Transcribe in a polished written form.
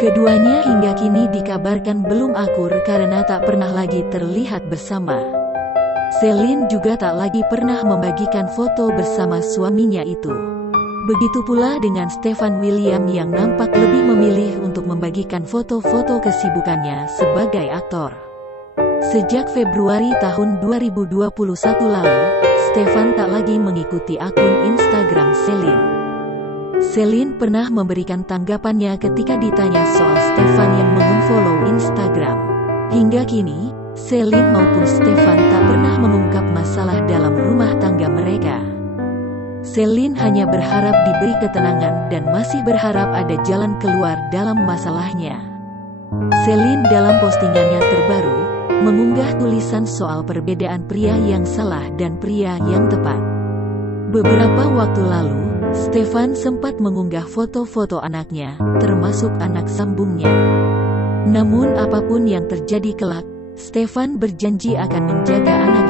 Keduanya hingga kini dikabarkan belum akur karena tak pernah lagi terlihat bersama. Celine juga tak lagi pernah membagikan foto bersama suaminya itu. Begitu pula dengan Stefan William yang nampak lebih memilih untuk membagikan foto-foto kesibukannya sebagai aktor. Sejak Februari tahun 2021 lalu, Stefan tak lagi mengikuti akun Instagram Celine. Celine pernah memberikan tanggapannya ketika ditanya soal Stefan yang mengunfollow Instagram. Hingga kini, Celine maupun Stefan tak pernah mengungkap masalah dalam rumah tangga mereka. Celine hanya berharap diberi ketenangan dan masih berharap ada jalan keluar dalam masalahnya. Celine dalam postingannya terbaru, mengunggah tulisan soal perbedaan pria yang salah dan pria yang tepat. Beberapa waktu lalu, Stefan sempat mengunggah foto-foto anaknya, termasuk anak sambungnya. Namun apapun yang terjadi kelak, Stefan berjanji akan menjaga anak